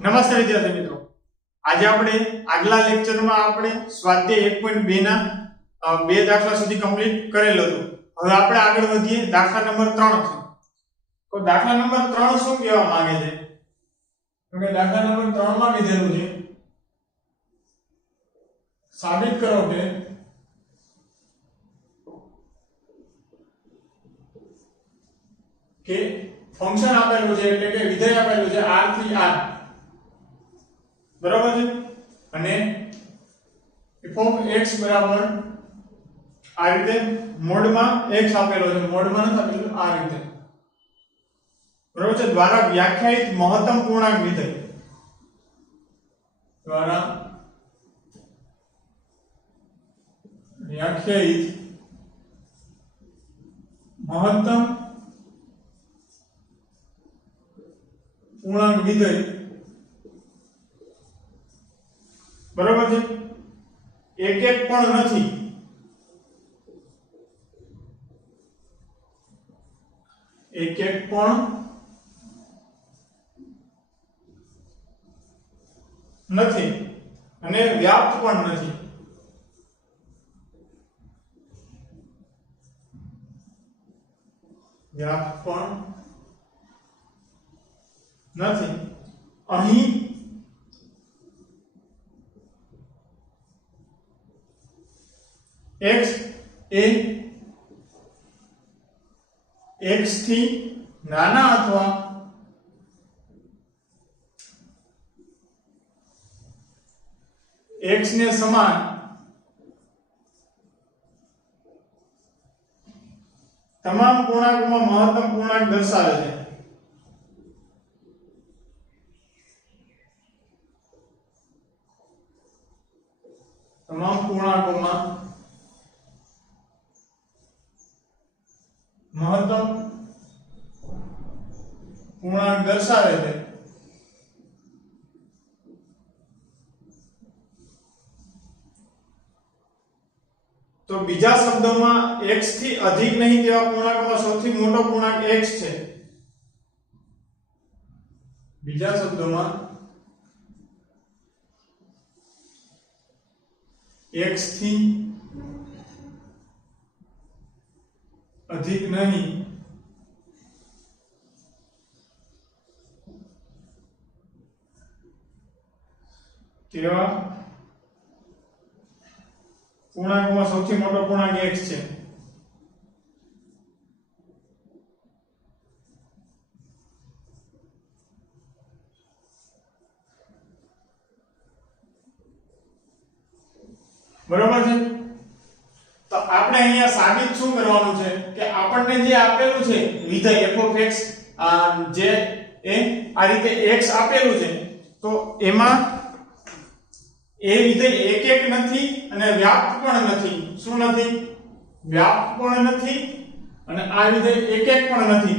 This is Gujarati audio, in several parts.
નમસ્તે વિદ્યાર્થી મિત્રો, આજે આપણે આગલા લેક્ચરમાં આપણે સ્વાધ્યાય 1.2 ના બે દાખલા સુધી કમ્પ્લીટ કરેલો હતો. હવે આપણે આગળ વધીએ. દાખલા નંબર 3 છે. તો દાખલા નંબર 3 શું કહેવા માંગે છે? તો કે દાખલા નંબર 3 માં કીધેલું છે સાબિત કરો કે ફંક્શન આપેલું છે એટલે કે વિધેય આપેલું છે r થી r, બરાબર છે, અને f of x બરાબર આ રીતે મોડમાં x આપેલો છે, મોડમાં નથી આપેલું, આ રીતે, બરાબર છે, દ્વારા વ્યાખ્યાયિત મહત્તમ પૂર્ણાંક વિધેય દ્વારા વ્યાખ્યાયિત મહત્તમ પૂર્ણાંક વિધેય, બરાબર છે, એક એક પણ નથી, એક એક પણ નથી અને વ્યાપ્ત પણ નથી. વ્યાપ્ત પણ નથી. અહીં x એ x થી નાના અથવા x ને સમાન તમામ પૂર્ણાંકોમાં મહત્તમ પૂર્ણાંક દર્શાવે છે. તમામ પૂર્ણાંકોમાં મહત્તમ પૂર્ણાંક દર્શાવે છે. તો બીજા શબ્દોમાં x થી અધિક નહીં તેવા પૂર્ણાંકમાં સૌથી મોટો પૂર્ણાંક x છે. બીજા શબ્દોમાં x થી અધિક નહીં તેવા પૂર્ણાંકમાં સૌથી મોટો પૂર્ણાંક x છે. બરોબર છે. તો આપણે અહીંયા સાબિત શું કરવાનું છે કે આપણને જે આપેલું છે વિધેય f of x, જે એ આ રીતે x આપેલું છે, તો એમાં એ વિધેય એક એક નથી અને વ્યાપ્ત પણ નથી. શું નથી? વ્યાપ્ત પણ નથી અને આ વિધેય એક એક પણ નથી,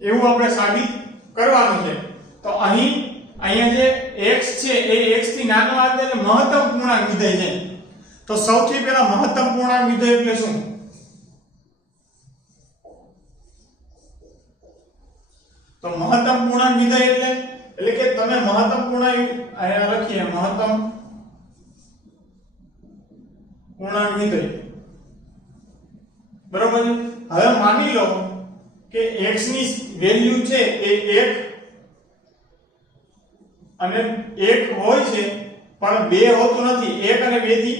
એવું આપણે સાબિત કરવાનું છે. તો અહીંયા જે x છે એ x થી નાનો આવે એટલે મહત્તમ પૂર્ણાંક વિધેય છે. તો સૌથી પહેલા મહત્તમ પૂર્ણાંક વિધેય એટલે શું? તો મહત્તમ પૂર્ણાંક વિધેય એટલે કે તમે મહત્તમ પૂર્ણાંક અહીંયા લખીએ, મહત્તમ પૂર્ણાંક વિધેય, બરોબર છે. હવે માની લો કે x ની વેલ્યુ છે એ 1 અને 1 હોય છે પણ 2 હોતું નથી, 1 અને 2 થી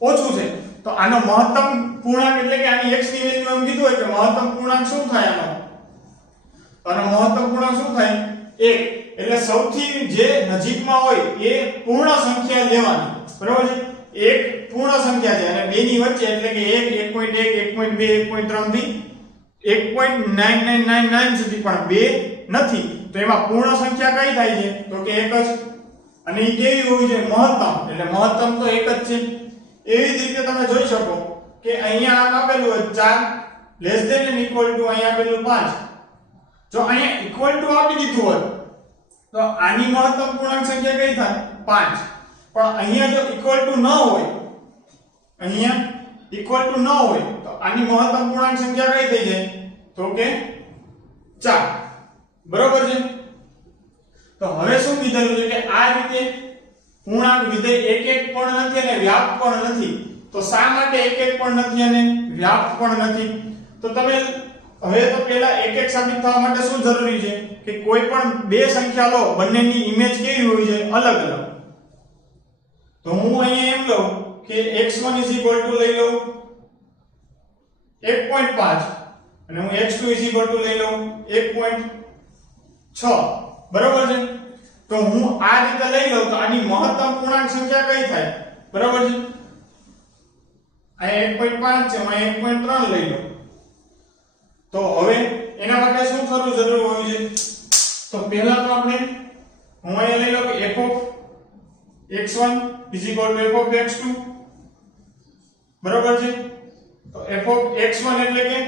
ઓછું છે. તો આનો મહત્તમ પૂર્ણાંક એટલે કે આની x ની વેલ્યુ એમ કીધું હોય કે મહત્તમ પૂર્ણાંક શું થાય આનો મહત્તમ પૂર્ણાંક શું થાય? 1. એટલે સૌથી જે નજીકમાં હોય એ પૂર્ણ સંખ્યા લેવાની, બરાબર છે. એક પૂર્ણ સંખ્યા છે અને 2 ની વચ્ચે એટલે કે 1, 1.1, 1.2, 1.3 થી 1.9999 સુધી પણ 2 નથી. તો એમાં પૂર્ણ સંખ્યા કઈ થાય છે? તો કે 1 જ. અને એ કેવી હોવી જોઈએ? મહત્તમ. એટલે મહત્તમ તો 1 જ છે. એવી જ રીતે તમે જોઈ શકો કે અહીંયા આપેલું હોય 4 less than and equal to, અહીંયા આપેલું 5. જો અહીંયા ઇક્વલ ટુ આપી દીધું હોય તો આની મહત્તમ પૂર્ણાંક સંખ્યા કઈ થાય? 5. પણ અહીંયા જો ઇક્વલ ટુ ન હોય, અહીંયા ઇક્વલ ટુ ન હોય તો આની મહત્તમ પૂર્ણાંક સંખ્યા કઈ થઈ જાય? તો કે 4. બરોબર છે. તો હવે શું કીધેલું છે કે આ રીતે પૂર્ણાંક વિધેય એક એક પણ નથી અને વ્યાપ્ત પણ નથી. તો શા માટે એક એક પણ નથી અને વ્યાપ્ત પણ નથી? તો તમે હવે તો પહેલા એક એક સાબિત થવા માટે શું જરૂરી છે કે કોઈ પણ બે સંખ્યા લો, બંનેની ઇમેજ કેવી હોવી જોઈએ? અલગ અલગ. તો હું અહીંયા એમ લઉં કે x1 લઈ લઉં 1.5 અને હું x2 લઈ લઉં 1.6. બરાબર છે? તો હું આ રીતે લઈ લઉં તો આની મહત્તમ પૂર્ણાંક સંખ્યા કઈ થાય? બરાબર છે? અહીંયા 1.5 છે, હું 1.3 લઈ લઉં. તો હવે એના માટે શું કરવું જરૂર હોય છે? તો પહેલા તો આપણે હું અહીંયા લઈ લઉં કે f(x1) f(x2) બરાબર છે? તો f(x1) એટલે કે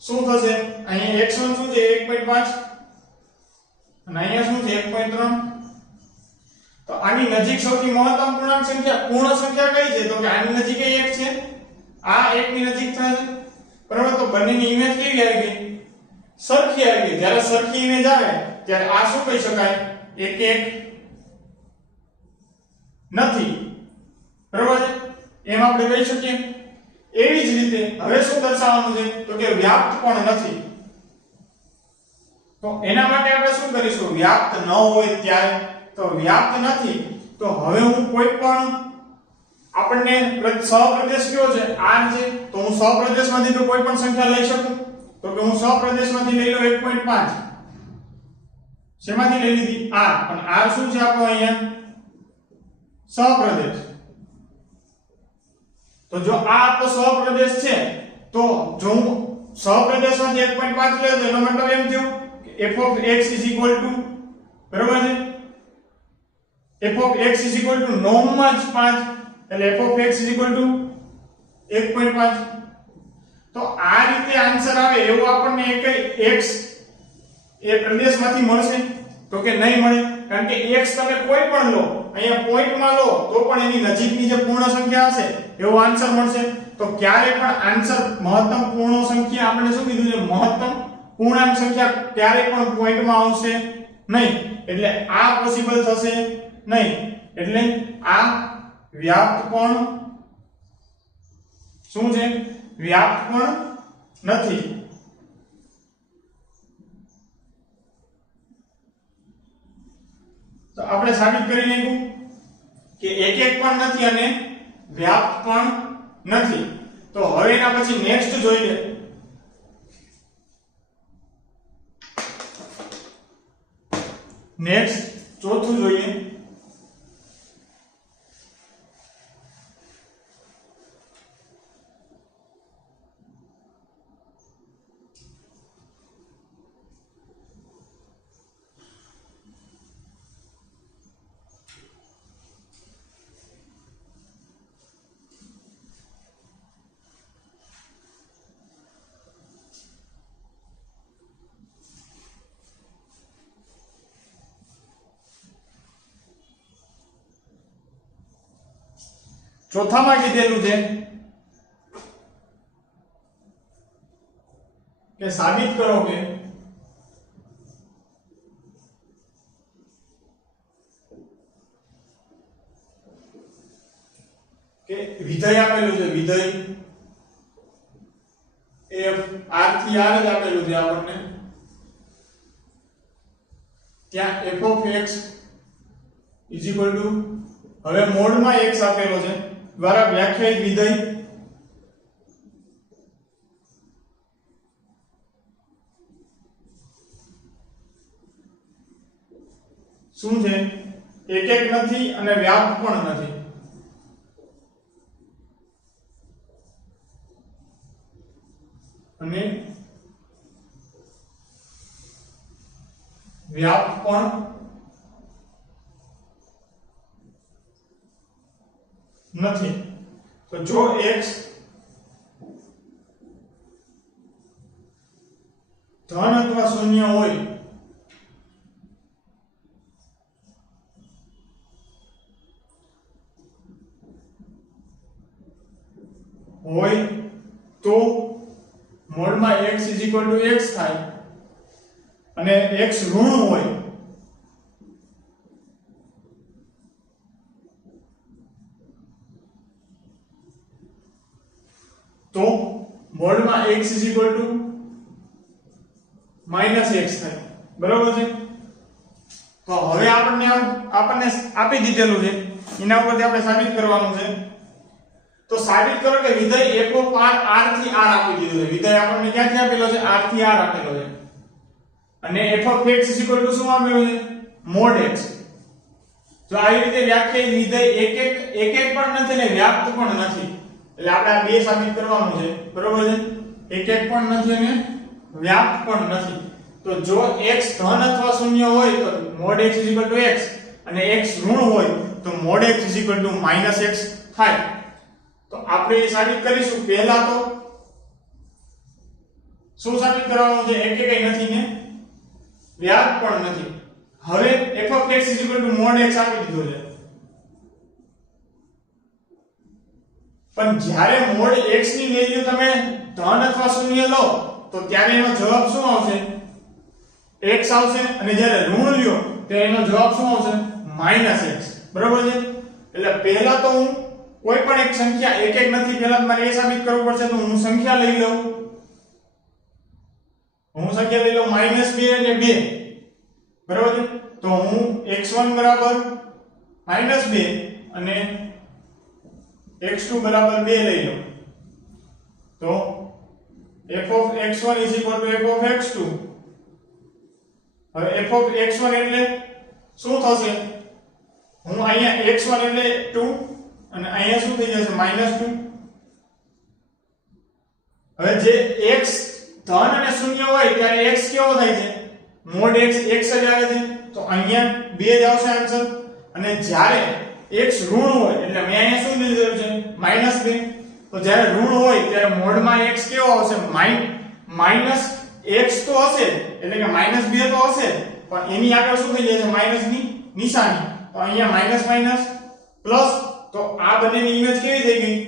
શું થશે? અહીંયા x1 શું છે? 1.5 અને અહીંયા શું છે? 1.3. તો આની નજીક સૌથી મહત્તમ પૂર્ણાંક સંખ્યા પૂર્ણ સંખ્યા કઈ છે? તો કે આની નજીક 1 છે, આ 1 ની નજીક થશે. બરાબર? તો બંનેની ઇમેજ કેવી આવી ગઈ? સરખી આવી ગઈ. જ્યારે સરખી ઇમેજ આવે ત્યારે આ શું કહી શકાય? 1 1 નથી. બરાબર છે? એમ આપણે કહી શકીએ. એવી જ રીતે હવે શું દર્શાવવાનું છે? તો કે વ્યાપ્ત પણ નથી. તો એના માટે આપણે શું કરીશું? વ્યાપ્ત ન હોય ત્યારે, તો વ્યાપ્ત નથી તો હવે હું કોઈ પણ આપણને સહપ્રદેશ કયો છે? r છે. તો હું સહપ્રદેશમાંથી તો કોઈ પણ સંખ્યા લઈ શકું. તો કે હું સહપ્રદેશમાંથી લઈ લઉં 1.5. શેમાંથી લઈ લીધી? r. પણ r શું છે આપણો અહીંયા? સહપ્રદેશ. તો જો આ આપણો સહપ્રદેશ છે તો જો હું સહપ્રદેશમાંથી 1.5 લઉં તો એનો મતલબ એમ થયો કે f(x) બરાબર છે? f(x) 9 માં જ 5 એટલે f(x) 1.5. તો આ રીતે આન્સર આવે એવું આપણને એક x એ પ્રદેશમાંથી મળશે? તો કે નહીં મળે. કારણ કે x તમે કોઈ પણ લો, અહીંયા પોઈન્ટમાં લો તો પણ એની નજીકની જે પૂર્ણ સંખ્યા હશે એવો આન્સર મળશે. તો ક્યારે પણ આન્સર મહત્તમ પૂર્ણ સંખ્યા આપણે શું કીધું છે? મહત્તમ પૂર્ણાંક સંખ્યા ક્યારે પણ પોઈન્ટમાં આવશે નહીં. એટલે આ પોસિબલ થશે નહીં. એટલે આ વ્યાપ્ત પણ શું છે? વ્યાપ્ત પણ નથી. તો આપણે સાબિત કરી નાખ્યું કે એક એક પણ નથી અને વ્યાપ્ત પણ નથી. તો હવે એના પછી નેક્સ્ટ જોઈએ. નેક્સ્ટ ચોથું જોઈએ. ચોથામાં કીધેલું છે કે સાબિત કરો કે વિધેય આપેલું છે, વિધેય f r થી r જ આપેલું છે આપણને. ત્યાં f(x) હવે મોડમાં x આપેલો છે દ્વારા વ્યાખ્યાયિત વિધેય શું છે? એક એક નથી અને વ્યાપ્ત પણ નથી. અને વ્યાપ્ત પણ નથી. તો જો x ધન અથવા શૂન્ય હોય તો મોડમાં x x થાય અને x ઋણ હોય માં x -x થાય બરોબર છે। તો હવે આપણને આપી દીધેલું છે એના ઉપરથી આપણે સાબિત કરવાનું છે। તો સાબિત કરો કે વિધેય f ઓફ r r થી r આપી દીધું છે। વિધેય આપણને ક્યાંથી આપેલો છે? r થી r આપેલો છે અને f ઓફ x શું આપેલું છે? mod x। જો આવી રીતે વ્યાખ્યાયિત વિધેય એક એક પણ નથી ને વ્યાપ્ત પણ નથી, એટલે આપણે આ બે સાબિત કરવાનું છે બરોબર છે। એક એક પણ નથી અને વ્યાપ્ત પણ નથી। તો જો x ધન અથવા શૂન્ય હોય તો mod x x અને x ઋણ હોય તો mod x -x થાય। તો આપણે એ સાબિત કરીશું। પહેલા તો શું સાબિત કરવાનું છે? એક એક નથી ને વ્યાપ્ત પણ નથી। હવે f of x mod x આપી દીધો છે, પણ જ્યારે mod x ની વેલ્યુ તમે ધન અથવા શૂન્ય લો તો ત્યારે એનો જવાબ શું આવશે? x આવશે અને જ્યારે ઋણ લ્યો ત્યારે એનો જવાબ શું આવશે? -x બરોબર છે। એટલે પહેલા તો હું કોઈ પણ એક સંખ્યા એક એક નથી, પહેલા મારે એ સાબિત કરવું પડશે। તો હું સંખ્યા લઈ લઉં -2 અને 2 બરોબર છે। તો હું x1 બરાબર -2 અને x2 બરાબર 2 લઈ લઉં। તો f of x1 f of x2। હવે f of x1 એટલે શું થશે? હું અહીંયા x1 એટલે 2 અને અહીંયા શું થઈ જશે? -2। હવે જે x ધન અને શૂન્ય હોય ત્યારે x કેવો થાય છે? mod x x જ આવે છે, તો અહીંયા 2 જ આવશે આન્સર। અને જ્યારે x ઋણ હોય એટલે મેં અહીંયા શું લીધેલું છે? -2। તો જ્યારે ઋણ હોય ત્યારે મોડ માં x કેવો આવશે? -x તો હશે એટલે કે -2 તો હશે, પણ એની આગળ શું થઈ જશે? માઈનસ ની નિશાની। તો અહીંયા માઈનસ માઈનસ પ્લસ, તો આ બંનેની ઇમેજ કેવી થઈ ગઈ?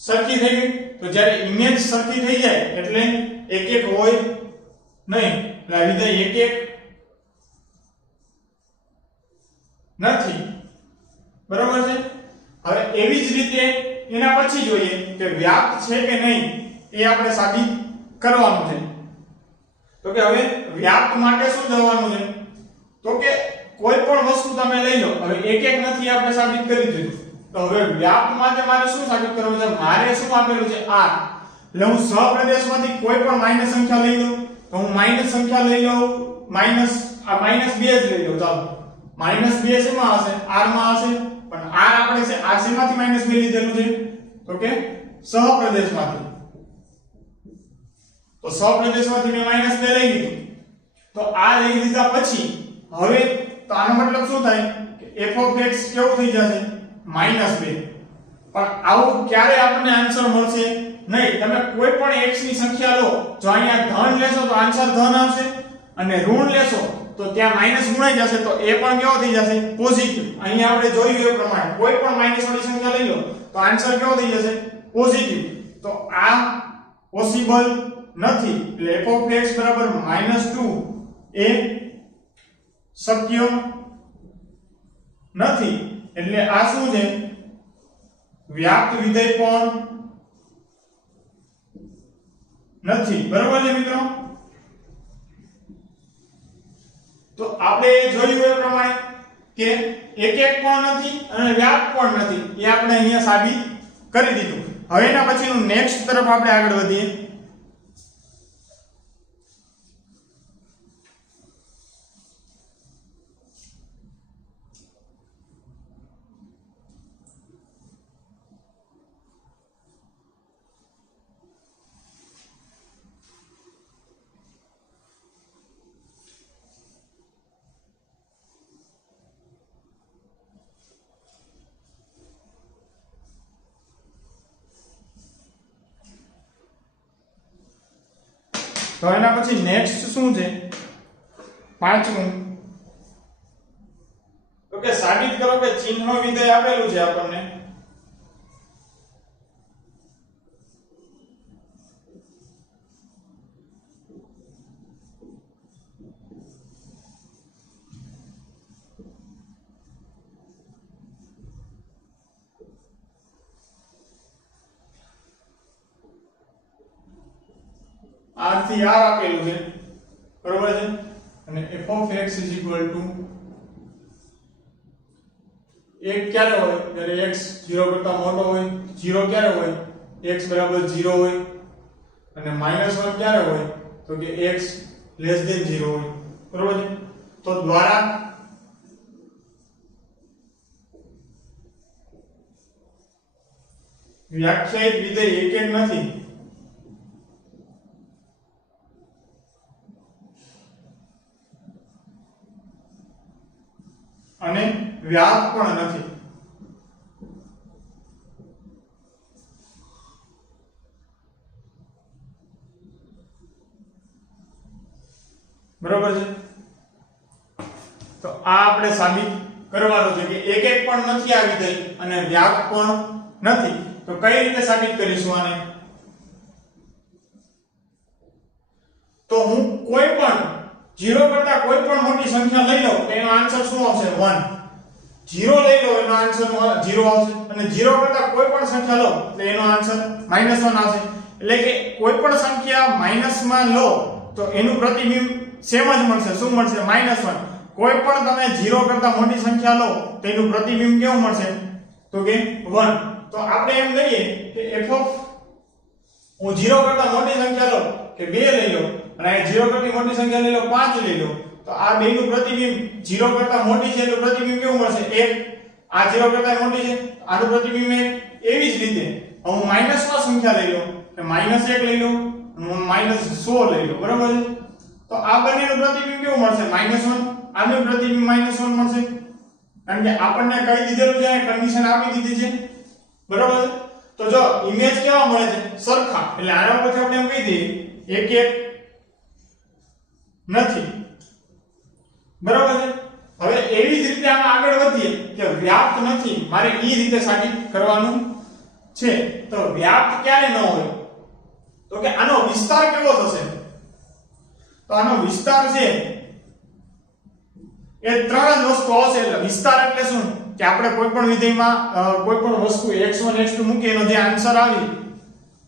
સરખી થઈ ગઈ। તો જ્યારે ઇમેજ સરખી થઈ જાય એટલે એક એક હોય નહીં, એટલે આ વિધેય એક એક નથી બરોબર છે। હવે એવી જ રીતે એના પછી જોઈએ કે વ્યાપ્ત છે કે નહીં એ આપણે સાબિત કરવાનું છે। તો કે હવે વ્યાપ્ત માટે શું કરવાનું છે? તો કે કોઈ પણ વસ્તુ તમે લઈ લો। હવે એક એક નથી આપણે સાબિત કરી દીધું, તો હવે વ્યાપ્ત માટે મારે શું સાબિત કરવું છે? મારે શું આપેલું છે? r। એટલે હું સહપ્રદેશમાંથી કોઈ પણ માઈનસ સંખ્યા લઈ લઉં, તો હું માઈનસ સંખ્યા લઈ લઉં માઈનસ -2 જ લઈ લઉં। ચાલો -2 શેમાં હશે? r માં હશે, પણ r આપણે છે r શેમાંથી -2 લીધેલું છે? તો કે સહપ્રદેશમાંથી। તો સહપ્રદેશમાંથી મેં -2 લઈ લીધું। તો આ લઈ લીધા પછી હવે તો આનો મતલબ શું થાય કે f of x કેવું થઈ જશે? -2। પણ આવું ક્યારે આપણને આન્સર મળશે નહીં। તમે કોઈ પણ x ની સંખ્યા લો, જો અહીંયા ધન લેશો તો આન્સર ધન આવશે અને ઋણ લેશો તો ત્યાં માઈનસ ગુણાઈ જશે, તો એ પણ કેવો થઈ જશે? પોઝિટિવ। અહીંયા આપણે જોયું એ પ્રમાણે કોઈ પણ માઈનસ વાળી સંખ્યા લઈ લો તો આન્સર કેવો થઈ જશે? પોઝિટિવ। તો આ પોસિબલ નથી, એટલે f of x બરાબર -2 એ શક્ય નથી। એટલે આ શું છે? વ્યાપ્ત વિધેય પણ નથી બરાબર છે મિત્રો। તો આપણે જોયું એ પ્રમાણે કે એક એક પણ નથી અને વ્યાપ્ત પણ નથી, એ આપણે અહીંયા સાબિત કરી દીધું। હવે એના પછીનું નેક્સ્ટ તરફ આપણે આગળ વધીએ। તો એના પછી નેક્સ્ટ શું છે? પાંચમું, તો કે સાબિત કરો કે ચિહ્ન વિધેય આપેલું છે આપણને, r થી r આપેલું છે બરોબર છે અને f of x = 1 ક્યારે હોય જ્યારે x 0 કરતા મોટો હોય 0 ક્યારે હોય x બરાબર 0 હોય અને -1 ક્યારે હોય તો કે x less than 0 હોય બરોબર છે તો દ્વારા વ્યાખ્યાયિત વિધેય એક નથી અને વ્યાપ પણ નથી બરોબર છે તો આ આપણે સાબિત કરવાનું છે કે એક પણ નથી આ વિધેય અને વ્યાપ પણ નથી તો કઈ રીતે સાબિત કરીશું આને તો હું કોઈ પણ 0 કરતા કોઈ પણ મોટી સંખ્યા લઈ લઉં તો એનો આન્સર શું આવશે 1 0 લઈ લો એનો આન્સર 0 આવશે અને 0 કરતા કોઈ પણ સંખ્યા લો તો એનો આન્સર -1 આવશે એટલે કે કોઈ પણ સંખ્યા માઈનસ માં લો તો એનું પ્રતિબિંબ સેમ જ મળશે શું મળશે -1 કોઈ પણ તમે 0 કરતા મોટી સંખ્યા લો તો એનું પ્રતિબિંબ કેવું મળશે તો કે 1 તો આપણે એમ લઈએ કે f of હું 0 કરતા મોટી સંખ્યા લો કે 2 લઈ લો અને 0 કરતા મોટી સંખ્યા લઈ લો 5 લઈ લો તો આ બેનું પ્રતિબિંબ 0 કરતા મોટી છે તો પ્રતિબિંબ કેવું મળશે 1 આ 0 કરતા મોટી છે આનું પ્રતિબિંબ 1 એવી જ રીતે હું માઈનસ માં સંખ્યા લઈ લો કે -1 લઈ લો અને -100 લઈ લો બરાબર છે તો આ બંનેનું પ્રતિબિંબ કેવું મળશે -1 આનું પ્રતિબિંબ -1 મળશે કારણ કે આપણને કહી દીધેલું છે કન્ડિશન આપી દીધી છે બરાબર તો જો ઇમેજ કેવા મળે છે સરખા એટલે આના પછી આપણે એમ કહી દઈએ એક નથી બરાબર છે હવે એવી જ રીતે આમાં આગળ વધીએ કે વ્યાપ્ત નથી મારે ઈ રીતે સાબિત કરવાનું છે તો વ્યાપ્ત ક્યારે ન હોય તો કે આનો વિસ્તાર કેવો થશે તો આનો વિસ્તાર છે એ ત્રણ જ વસ્તુ આવશે એટલે વિસ્તાર એટલે શું કે આપણે કોઈ પણ વિધેયમાં કોઈ પણ વસ્તુ x1 x2 મૂકીએ એનો જે આન્સર આવે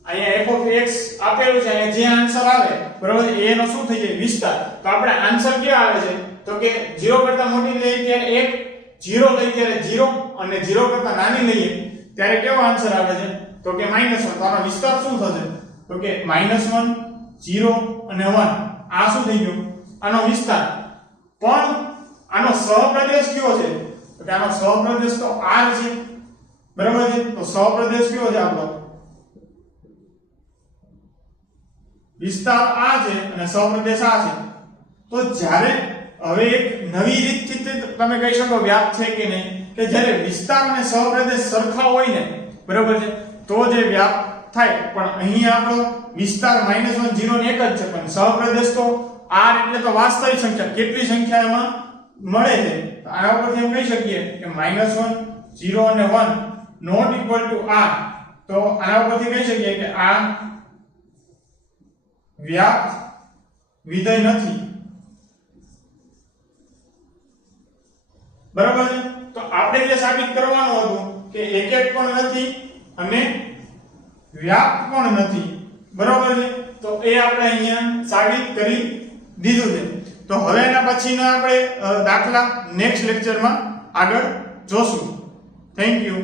અહીંયા f of x આપેલું છે અહીંયા જે આન્સર આવે બરાબર એનો શું થઈ જાય વિસ્તાર તો આપણે આન્સર કેવો આવે છે તો કે 0 કરતા મોટી લઈએ ત્યારે 1 0 લઈએ ત્યારે 0 અને 0 કરતા નાની લઈએ ત્યારે કેવો આન્સર આવે છે તો કે -1 તો આનો વિસ્તાર શું થશે તો કે -1 0 અને 1 આ શું થઈ ગયું આનો વિસ્તાર પણ આનો સહપ્રદેશ કયો છે તો કે આનો સહપ્રદેશ તો r છે બરાબર છે તો સહપ્રદેશ કયો છે આપણો વિસ્તાર આ છે અને સહપ્રદેશ આ છે તો જ્યારે હવે એક નવી રીતથી તમે કહી શકો વ્યાપ છે કે નહીં કે જ્યારે વિસ્તાર અને સહપ્રદેશ સરખા હોય ને બરાબર છે તો જે વ્યાપ થાય પણ અહીં આપણો વિસ્તાર -1 0 ને 1 જ છે પણ સહપ્રદેશ તો r એટલે તો વાસ્તવિક સંખ્યા કેટલી સંખ્યા એમાં મળે છે તો આના ઉપરથી એમ કહી શકીએ કે -1 0 અને 1 નોટ ઇક્વલ ટુ r તો આના ઉપરથી કહી શકીએ કે આ વ્યાપ્ત વિધેય નથી બરાબર છે તો આપણે જે સાબિત કરવાનું હતું કે એક પણ નથી અને વ્યાપ્ત પણ નથી બરાબર છે તો એ આપણે અહીંયા સાબિત કરી દીધું છે તો હવે એના પછીના આપણે દાખલા નેક્સ્ટ લેક્ચરમાં આગળ જોશું થેન્ક યુ